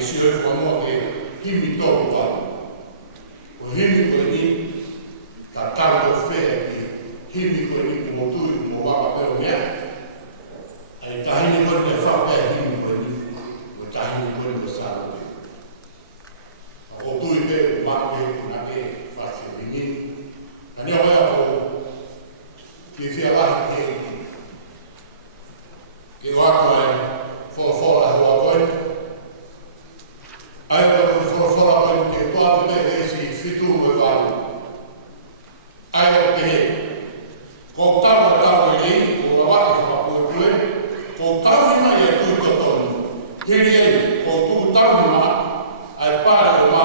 sio kwa moja kimi toka o himi ko ni ta tanto fe himi ko ni mo tu mo va pero mia ai ta himi ko ni fa pe himi ko ni o ta himi ko ni sa o tu be ma pe na ke fa se ni ani o ya ko ki fi ala ke o ko for la ho ko ai ko for la ko ke to a be si fitu me va ai ke ko ta ta ni ko va ka ko ko ta ni ma ye tu to to ke ni ko tu ta ni ma ai pa ko ma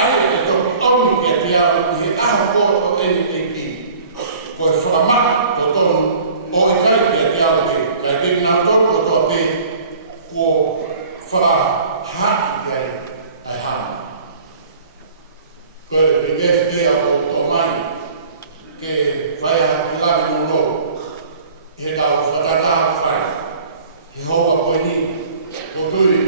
ai ke to to ni ke dia ni a ko en ki ko fra ma to to o ka ke dia ke na to to te ko fra ha ke ai ha ko de ke a to mai que vai a pilar no no e da o fatata fai e rouba poni o tui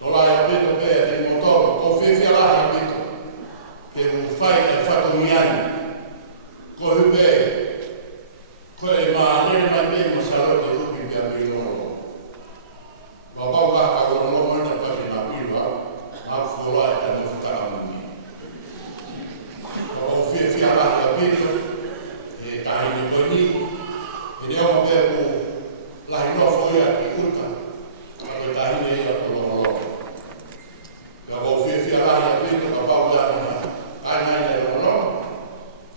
to la e peto pe de motor to fe fe la e peto que o fai e fatto miani ko hube ko e ma ne ma be mo salo de rubi pe a no va ba ga ka no no ma ta pe na piva ma fu la e no fu ta ni o fe fe la e tai ni boni e ne o be o la no foi a culpa a tai ni a lo ya o fe fe la ya pe to ba ba na ai na ne no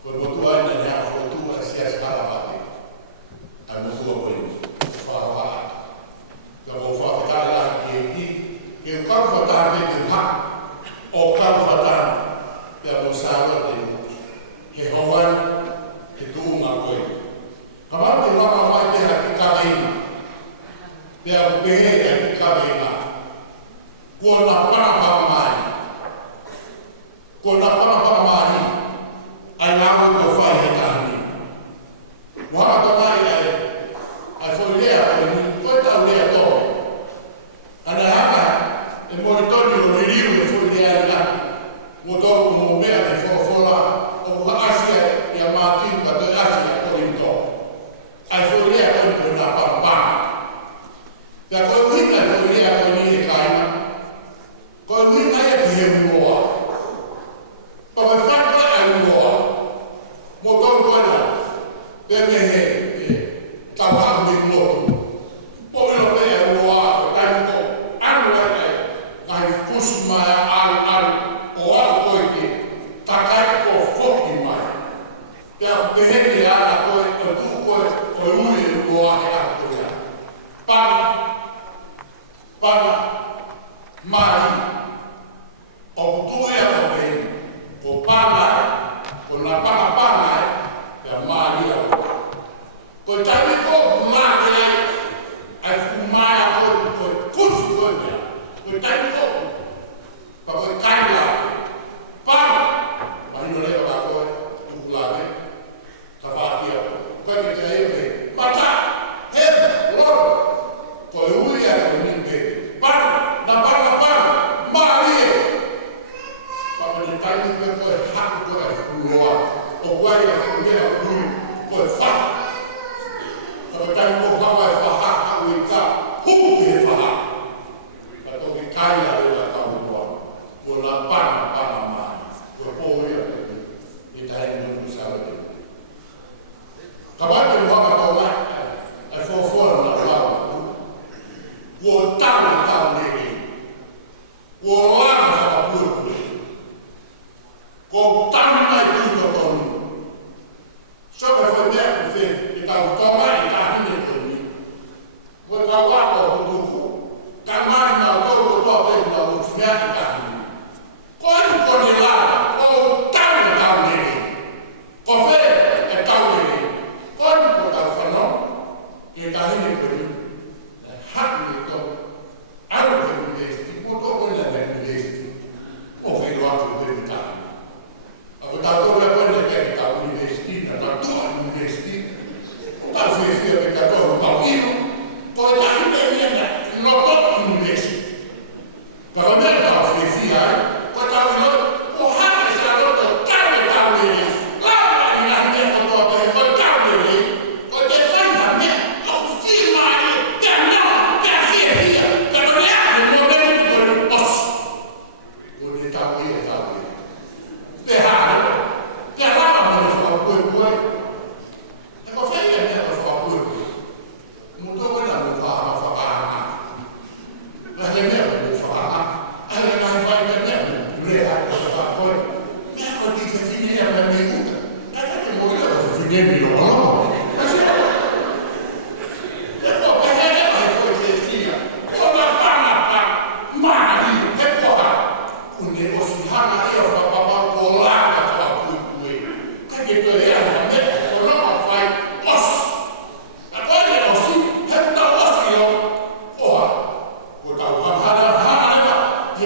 ko mo tu ai na ya ko tu a si a scala ba a mo tu ko fa fa ya o fa ta la ke o ka fa ta ni de ha o ka fa ta ya mo sa lo de que roban que tu uma coisa. Agora tem uma vai ter aqui cabelo. Tem a perreira aqui cabelo. Quando a para mais. Quando a para mais. Aí lá o que eu faço é carne. O rato vai aí foi ler foi tal ler todo. Ana hapa o monitor do livro foi ler lá. Motor como verde foi lá. O Asia e a Martin da Asia Corinto. Ai foi ler a na pampa. Da coisa foi ler a coisa caina. Coisa é que boa. Para fazer a boa. Motor coisa. Permehe. Tava de moto. Por não ter boa, tanto anu ai kusma al o al coiti. Takai ko foki mai. Ya beheni ana ko tu ko lui ko aka to ya. Pana mai. O tu ya ko be. O pana ko na pana ya mai ya. Ko tabi ko mai ai fumai ko kusu ko ya. Ko tabi ko pa ko kaila. Pana non è la cosa uguale la fatica quello che c'è io ma già loro poi lui è un impegno parla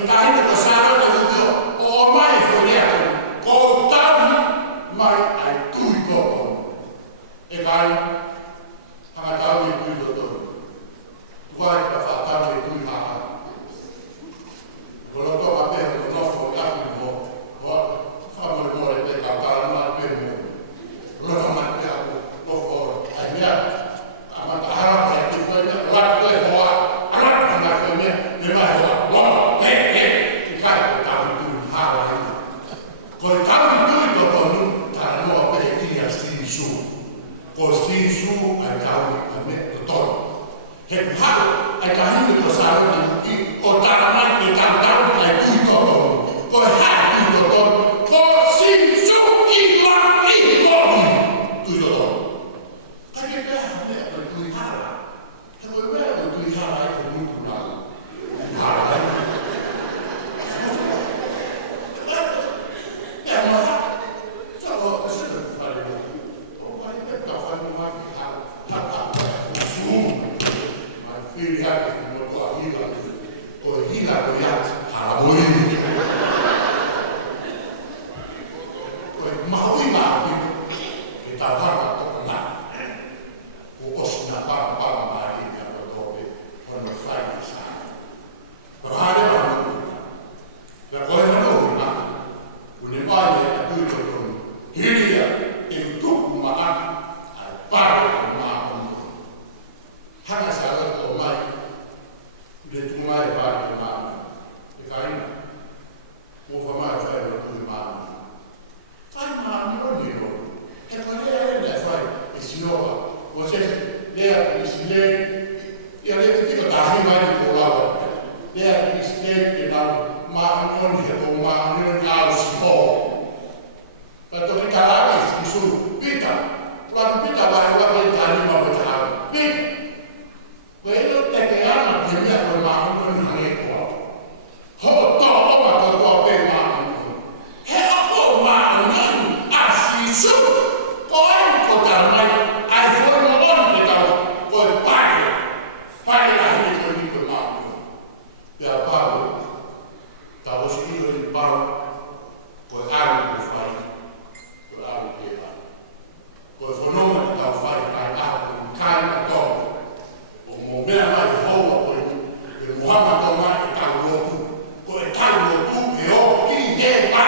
kahi ko saro na lugo o mai ko rea ko tau mai ai tui ko e kai hanga tau e tui ko to vai ka fa tau e tui ha ko lo to pa pe ko no ko ka mo ko fa mo e te ka ta na pe mo lo na ma te ko ko ai mea ama ta ha ka te ko ya la ko e ho ala ka na ko me me ma ho lo pe pe ka ta tu ha wa ko ta tu to to nu ta no pe ti ya sti su ko sti su ai ka a me to he ha ai ka hi ko sa ro ni o ta ma ki ta ta ai tu to ko ha tu to ko sti su ki la ki ko tu to ta ke ta me tu ha ta ko me tu ha ai ko mu tu na ha ai ya ma so o se le fa le o pa ni ta fa ni ma ki ha ta ta su ma fi ha ki mo to a hila o hila ko ya ha bo ni ko ma hui ma ki ta ha to na o os na pa ma ni ka to be on the flight sa pero ha de ma la ko na no na une pale a tu to hiria e tu ma a pare ma hanga sa ko mai de tu mai pare ma e kai mo fa mai fa tu ma fai ma no ni no e ko le le fai e si no o se le a si le e le ti ko ta hi mai ko la le a si le ke na ma no ni ko ma no ni a si ho per to ka la si su pita quando pita va a va ta ni ma ta pita quello te che ama che mi ha ma no ni ha ko ho to o ma to pe ma he o ko ma no a si su ko ko ta mai ai fo no on de ta ko pai la ni ko ni ko ma ya pa ta o si io il pa ko a ko fai ko a ko fa ko fo no ma ta fai ai a ko kai na to o mo me la mai ho ko e Muhammad to ma ta lo tu ko e ta lo tu e o ki he pa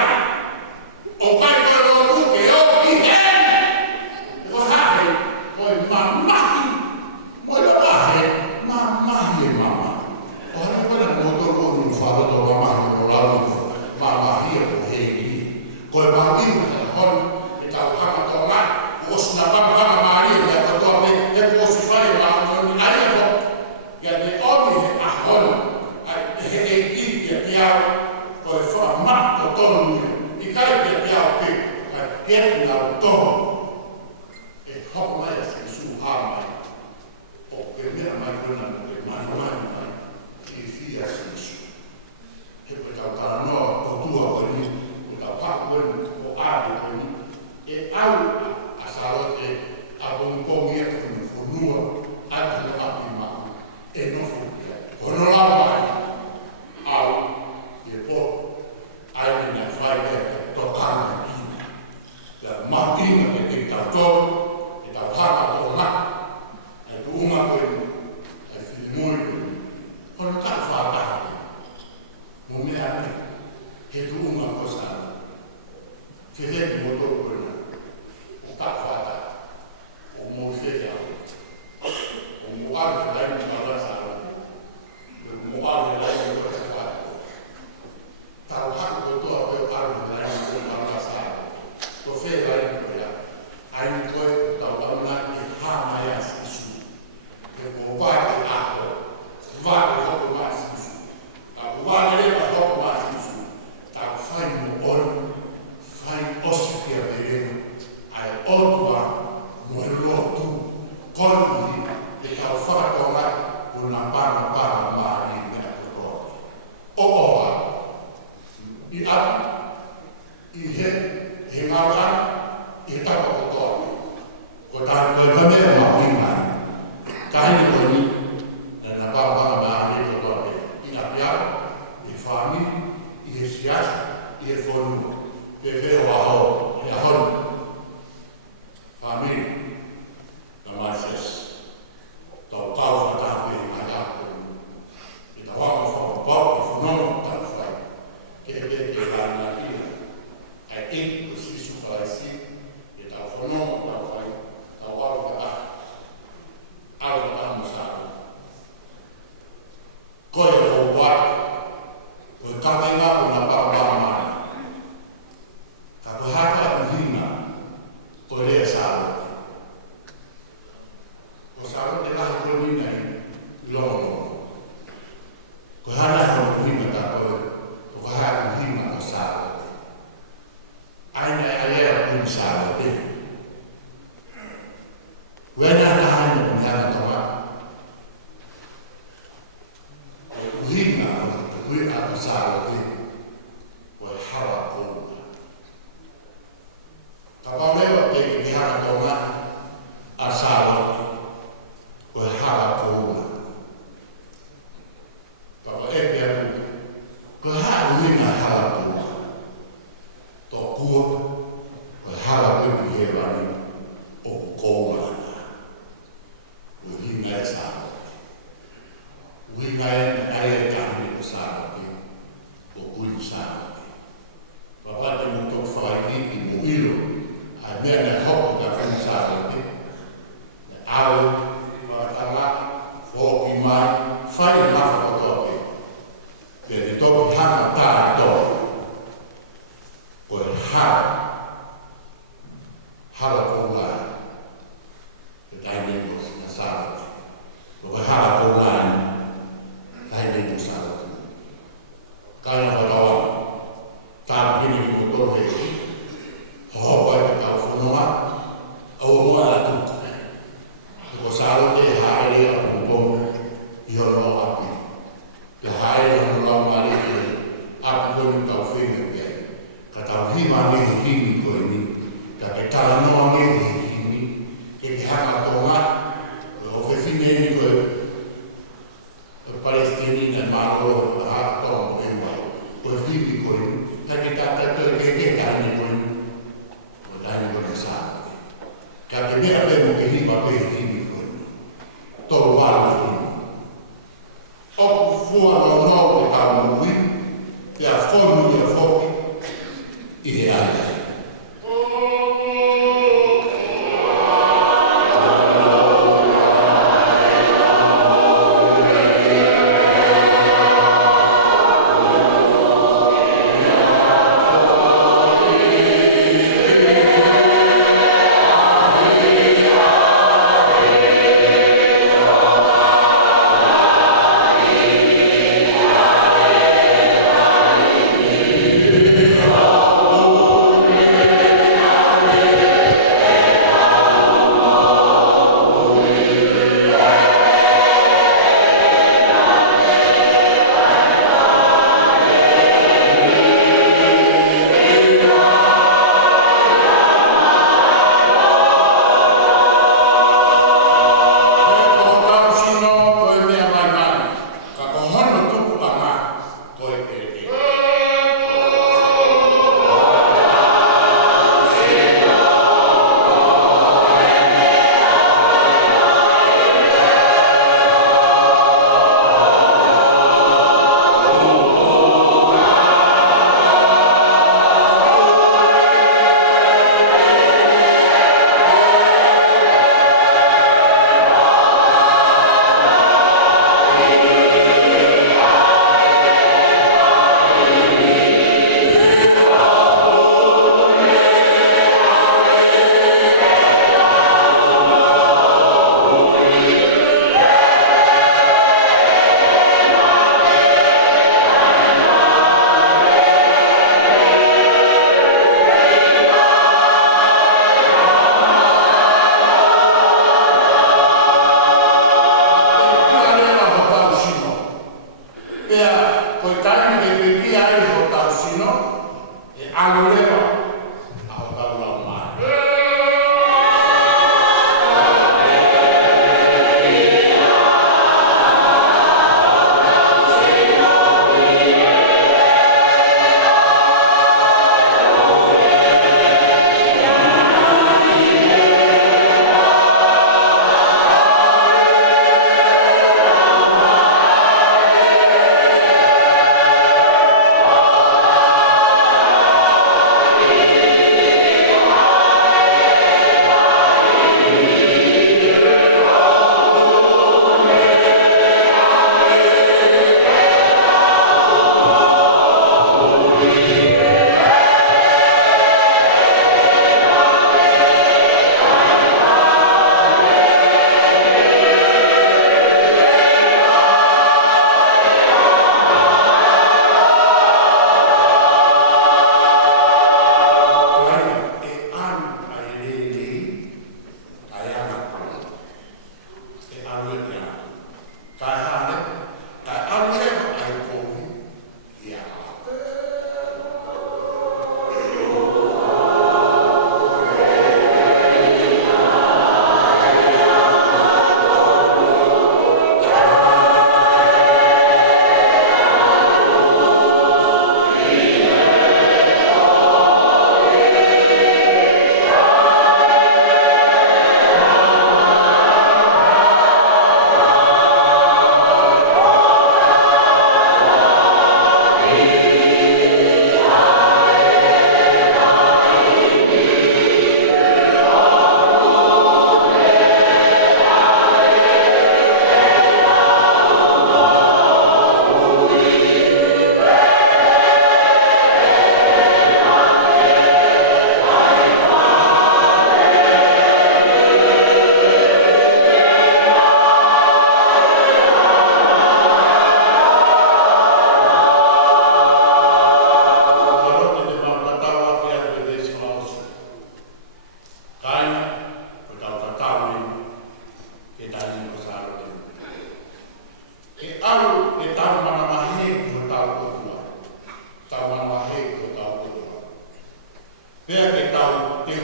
o kai ko lo tu e o ki he ko ha he ko ma ma mo lo pa he ma he mama ora ko na mo to ko no fa lo to ma ko la lo ma he ko he ni ko ba ni hon e ta ha ma to ma o sna ba ma ri e ko to pe e ko si fa e ma no ni ai ko ya de obi a hon ai e ki ya ko fa ma ko to ni i kai ya pe ke la to e ho ma ya si su ha ma o che mi era mai buona che mai che fia senso che poi da no o tua con da pa con o a con e au a sarote a un po' mia con fornua a la papima e non fu con la mai au e poi ai na fai che toccare la mattina e siasa e fonu e veo a ho e a hon família da Marcias tau tau whatape i mai ako e tau ako whakapau e whanonga tau whai ke rana ia ai e o sisu whaisi e tau whanonga tau whai tau ako whatape au whatape masaro koe o wak o kapenga o na papa mai ka ko haka uhina ko lea saro o saro te kaha ko ni nei lono ko hana ko uhina ka ko o haka uhina o saro ai nei alea un saro te wena na hana ni hana tawa uhina Kui a saro te o hawa kōna. Ka paulewa te ki hana tōna a saro o hawa kōna. Ka pa e pia ku, ko haa uina hawa kōna. Tō kua o hawa kōna he rani o kōna ana. Uina e saro. Uina e ae kāmi o saro. Kui saro. Papa te mo tō whaiki i mo ilo, a mea ne hoko ka kui saro te. Ne awe, whakatanga, whoki mai, whai mafa o toke. Te te toki hanga tāra tō. Ko e hara. Hara kōngai. Te taine mo na saro te. Ko e hara kōngai. Taine mo saro te. Kāna whakawa, tāra pini ki kutoro he ki, hohopa e te tau whanonga, au mua la tūtane. Te ko sāro te haere a kutoro i hono api. Te haere a mula mare te api koni tau whenga pia. Ka tau hima nehi hini koe ni, ka te tala noa nehi hini, ke ki hanga tonga, o whewhine ni koe, Palestinina maro a tonga e wai. O fibi koe, taki tata toi ke tani koe, o tani koe sāre. Ka te mea pēmo ke hipa pē fibi koe, tōru wāla koe. Oku fua no nō te tau mui, te a whonu i a whoki, i he aia.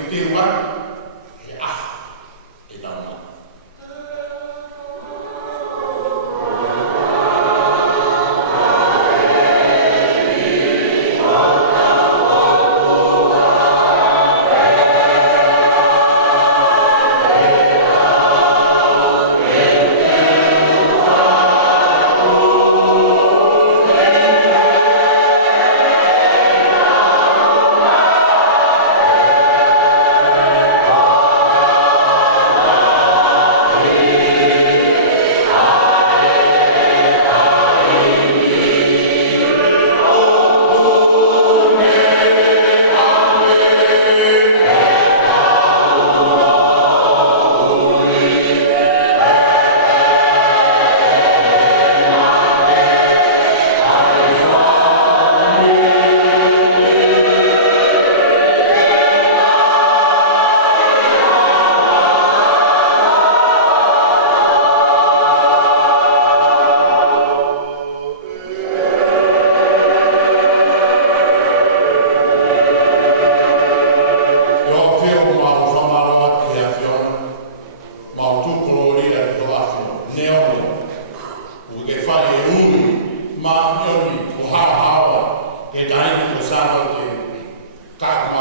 te wa e e la ma ma o hawa e dai ko sa te ka